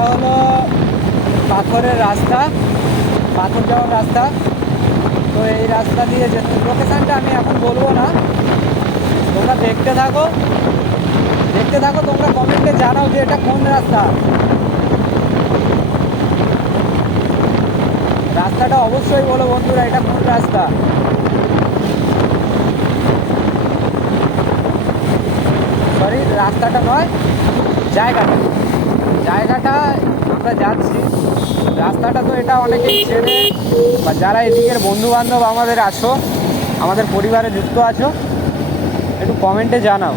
এটা হলো পাথরের রাস্তা, পাথর যাওয়ার রাস্তা। তো এই রাস্তা দিয়ে যেতে, লোকেশানটা আমি এখন বলবো না, তোমরা দেখতে থাকো, তোমরা কমেন্টে জানাও যে এটা কোন রাস্তা। রাস্তাটা অবশ্যই বলো বন্ধুরা, এটা কোন রাস্তা। সরি, রাস্তাটা নয়, জায়গাটা আমরা যাচ্ছি। রাস্তাটা তো এটা অনেকেই চেনে, বা যারা এদিকের বন্ধুবান্ধব আমাদের আছো, আমাদের পরিবারে যুক্ত আছো, একটু কমেন্টে জানাও।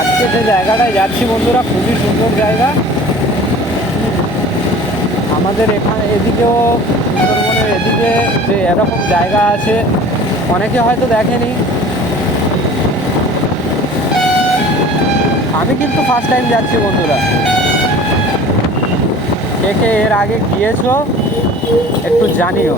আজকে যে জায়গাটায় যাচ্ছি বন্ধুরা, খুবই সুন্দর জায়গা। আমাদের এখানে এদিকেও, সুন্দরবনের এদিকে যে এরকম জায়গা আছে অনেকে হয়তো দেখেনি। আমি কিন্তু ফার্স্ট টাইম যাচ্ছি বন্ধুরা। কে কে এর আগে গিয়েছো একটু জানিও।